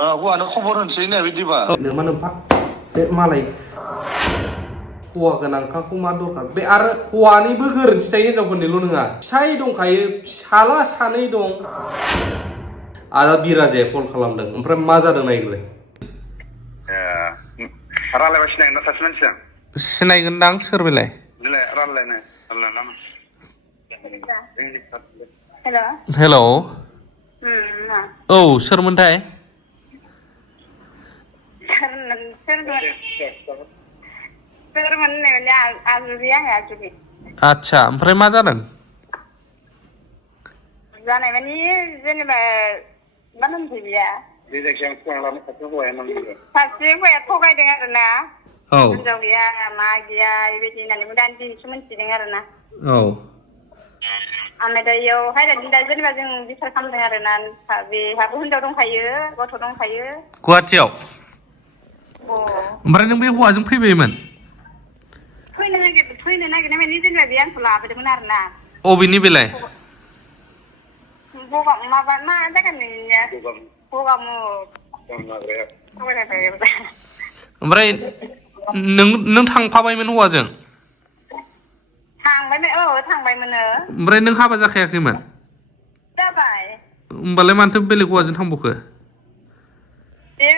हौवानो खबर होनोसै ने बिदिबा मा नोंफा बे मालाय हौवा गोनांखाखौ मा दरखार बे आरो हौवानिबो गोरोन्थि थायो हिनजावफोरनिल' नङा फिसाय दंखायो फिसाला सानै दं आदा बिराजाया कल खालामदों ओमफ्राय मा जादों नायग्रोलाय रायलायबा सिनायगोन ना सासे मानसिया सिनायगोनदां सोर बेलाय बिलाय रायलायनो हेल' औ सोरमोनथाय आच्छा ओमफ्राय मा जादों जानाय मानि जेनेबा मा होनसै बिया बे जायखिया खौरां लानो सासे हौवाया नांगौ सासे हौवाया थगायदों आरो ना औ हिनजाव गैया मा गैया बेबायदि होननानै दानि दिनैसो मोनथिदों आरो ना औ ओमफ्राय दा इयावहाय दा जेनेबा जों बिसार खालामदों आरो ना बेहाबो हिनजाव दंखायो गथ' दंखायो गुवाहाटियाव अ ओमफ्राय नों बे हौवाजों फैबायमोन फैनो नागिरनाय माने जेनेबा बे आंखौ लाबोदोंमोन आरो ना अबेनि बेलाय माबा मा जायगानि गगामु ओमफ्राय नों थांफाबायमोन हौवाजों थांबायमोन औ थांबायमोन ओमफ्राय नों हाबा जाखायाखैमोन जाबाय होमबालाय मानोथो बेलेग हौवाजों थांबावखो बे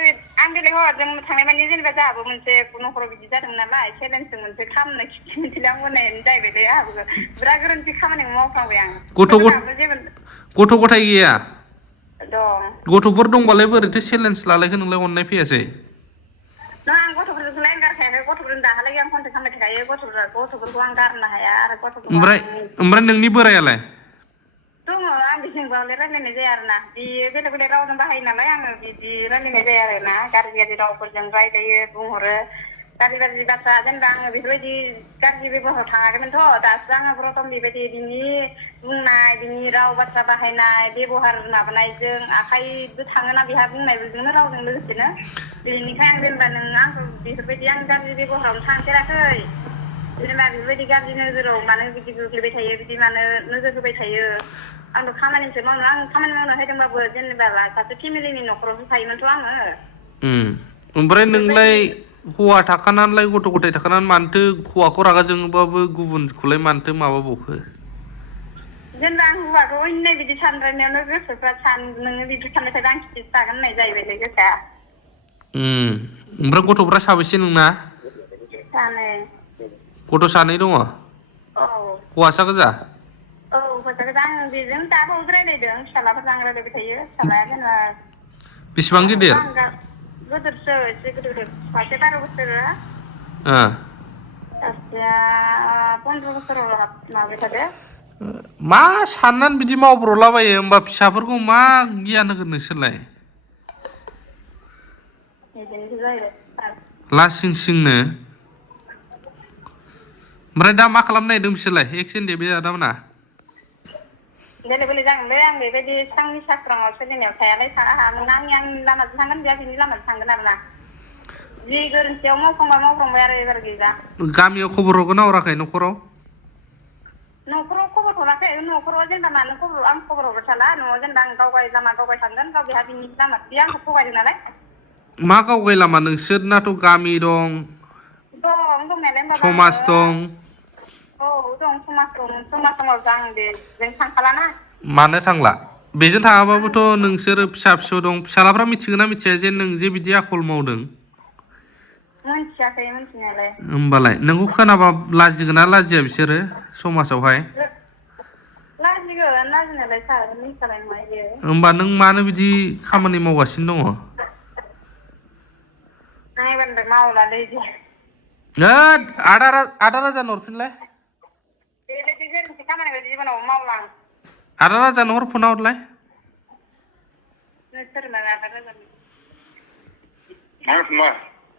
आं बेलेग हौवाजों थांनाय माने जेनेबा जोंहाबो मोनसे न'खराव बिदि जादोंमोन नालाय चेलेन्जजों मोनसे खालामनो खिथि मोनथिला आं होननायानो जाहैबाय आंहाबो बिराद गोरोन्थि खामानिखौ मावफ्लांबाय आं गथ' गथाय गैया दं गथ'फोर दंबालाय बोरैथो चेलेन्ज लालायखो नोंलाय अननाय फैयासै नङा आं गथ'फोरखौलाय गारखायाखै गथ'फोरजों दाहालागै आं कन्टेक्ट खालामबाय थाखायो गथ'फोरखौ आं गारनो हाया आरो ओमफ्राय नोंनि बोरायालाय दङ आं बिजोंबालाय रायलायनाय जाया आरो ना बियो बेलेग बेलेग रावजों बाहायो नालाय आङो बिदि रायलायनाय जाया आरो ना गाज्रि रावफोरजों रायलायो बुंहरो गाज्रि बाथ्रा जेनेबा आङो बेफोरबायदि गाज्रि बेबहाराव थाङाखैमोनथ' दासो आङो प्रथम बेबायदि बिनि बुंनाय बिनि राव बाथ्रा बाहायनाय बेबहार माबानायजों आखाइबो थाङोना बेहा बुंनायजोंनो रावजों लोगोसेनो बेनिखाय आं जेनेबा नों आंखौ बेफोरबायदि आं गाज्रि बेबहारावनो थांफेराखै जेनेबा बेफोरबायदि गाज्रि नोजोराव मानो बिदि गोग्लैबाय थायो बिदि मानो नोजोर होबाय थायो आंथ' खामानिसो मावनो आं खामानि मावनो होदोंबाबो जेनेबा सासे फेमिलिनि न'खरावसो थायोमोनथ' आङो ओमफ्राय नोंलाय बेफोरबायदि हौवा थाखानानैलाय गथ' गथाय थाखानानै मानोथो हौवाखौ रागा जोङोबाबो गुबुनखौलाय मानोथो माबाबावखो जेनेबा आं हौवाखौ होननाय बिदि सानद्रायनायावनो गोसोफ्रा नोङो बिदि सानबाय थादों आं खिथिसो थागोन होननाय जाहैबाय गोसोआ ओमफ्राय गथ'फ्रा साबेसे नोंना सानै गथ' सानै दङ औ हौवासा गोजा औ हौवासा आं बेजों दाबो रायलायदों फिसालाफोरजों आं रायलायबाय थायो फिसालाया जेनेबा बेसेबां गिदिर गोदोरसो एसे गिदिर सासे 12 बोसोर सासेया 15 बोसोराव माबाबाय थादो मा साननानै बिदि मावब्रलाबायो होमबा फिसाफोरखौ मा गियान होगोन नोंसोरलाय बिदिनोसो जाहैबाय लासिं सिंनो ओमफ्राय दा मा खालामनो नागिरदों बिसोरलाय एक्सिडेन्ट बे आदामोना बेलेग बेलेग जागोनलै आं बेबायदि सांनि सास्राङाव सोलिनायाव थायालाय थानो हागोन आं लामाजों थांगोन बेहा बिनि लामाजों थांगोन आरो ना जि गोरोन्थियाव मावफ्लांबाय आरो एबार गैला गामियाव खबर हरगोन ना हराखै न'खराव खबर हराखै न'खराव जेनेबा मानो आं खबर हरबाय थाला न'आव जेनेबा आं गावगाय लामा गावगाय थांगोन गाव बेहा बिनि लामा बे आंखौ थगायदों नालाय मा गावगाय लामा नोंसोरनाथ' गामि दं दं दंनायालाय होमबाबो समाज दं औ दं समाज दङ आं बेजों थांखालाना मानो थांला बेजों थाङाबाबोथ' नोंसोरो फिसा फिसौ दं फिसालाफ्रा मिथिगोन ना मिथिया जे नों जे बिदि आखल मावदों मोनथियाखै मोनथिनायालाय होमबालाय नोंखौ खोनाबा लाजिगोन ना लाजिया बिसोरो समाजावहाय लाजिगोन लाजिनायालाय सार मिथिखानाय नङा बियो होमबा नों मानो बिदि खामानि मावगासिनो दङ आं एबारनिफ्राय मावलालै बिदि होद आदा राजानो हरफिनलाय बेबायदि गोरोन्थि खामानिखौ जिबनाव मावला आं आदा राजानो फना हरलाय सोरमोन आदा राजा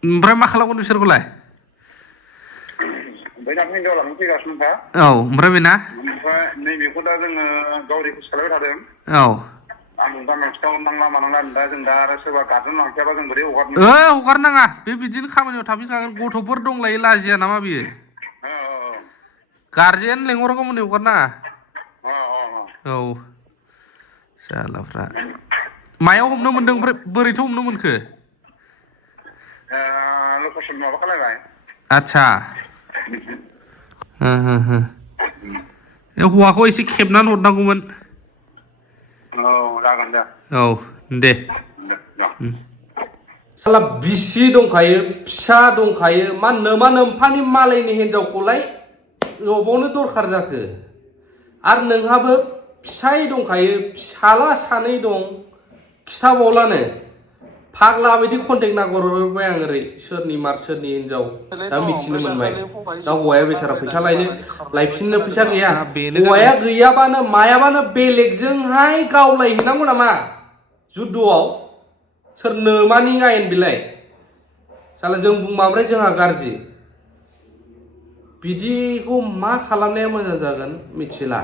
ओमफ्राय मा खालामगोन बिसोरखौलाय हिनजाव लानानै फैगासिनोखा औ ओमफ्राय बेना ओमफ्राय नैबेखौ दा जोङो गावरिखौ खालामबाय थादों औ आं गामियाव खिथाहरनांला मानांला दा जों दा आरो सोरबा गार्जेन लांफैयाबा जों बोरै हगारनो हगारनाङा बे बिदिनो खामानियाव थाफैखागोन गथ'फोर दंलायो लाजिया नामा बियो गारजेन लेंहरगौमोन हगारनाङा औ जालाफ्रा मायाव हमनो मोनदों ओमफ्राय बोरैथ' हमनो मोनखो लकेसन माबा खालायबाय आच्छा हौवाखौ एसे खेबनानै हरनांगौमोन औ जागोन दे औ दे साला बिसि दंखायो फिसा दंखायो मा नोमा नोम्फानि मालायनि हिनजावखौलाय अबावनो दरखार जाखो आरो नोंहाबो फिसाय दंखायो फिसाला सानै दं खिथाबावलानो फाग्ला बायदि कन्टेक्ट नागिरहरबाय आं ओरै सोरनि मार सोरनि हिनजाव दा मिथिनो मोनबाय दा हौवाया बेसारा फैसा लायफिननो फैसा गैया हौवाया गैयाबानो मायाबानो बेलेगजोंहाय गावलायहैनांगौ नामा जुद्धआव सोर नोमानि आयेन बिलाय साला जों बुंबा ओमफ्राय जोंहा गाज्रि बिदिखौ मा खालामनाया मोजां जागोन मिथिला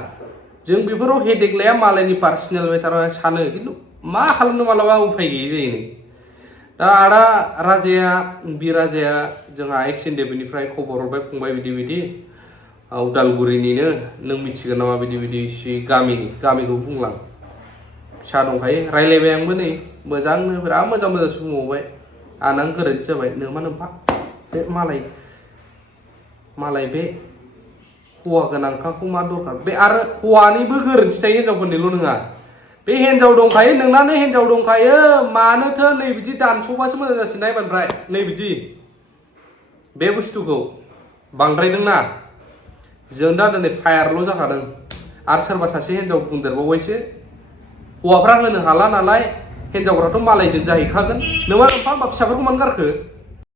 जों बेफोराव हेडेक लाया मालायनि पार्सनेल मेटार सानो खिन्थु मा खालामनो मालाबा उफाय गैयै जायो नै दा आदा राजाया बिराजाया जोंहा एक्स एनडेबिनिफ्राय खबर हरबाय फंबाय बिदि बिदि उदालगुरिनिनो नों मिथिगोन नामा बिदि बिदि गामिखौ बुंलां फिसा दंखायो रायलायबाय आंबो नै मोजांनो बिराद मोजां मोजां बुंबावबाय आंना गोरोन्थि जाबाय नोमा नोम्फा बे मालाय बे हौवा गोनांखाखौ मा दरखार बे आरो हौवानिबो गोरोन्थि थायो हिनजावफोरनिल' नङा बे हिनजाव दंखायो नोंनानो हिनजाव दंखायो मानोथो नै बिदि दानस'बासो मोजां जासिगोन नायबानिफ्राय नै बिदि बे बुस्थुखौ बांद्रायदोंना जों दा दिनै फायारल' जाखादों आरो सोरबा सासे हिनजाव बुंदेरबावबायसो हौवाफ्रा होनो हाला नालाय हिनजावफ्राथ' मालायजों जाहैखागोन नोमा नोम्फा होमबा फिसाफोरखौ मानो गारखो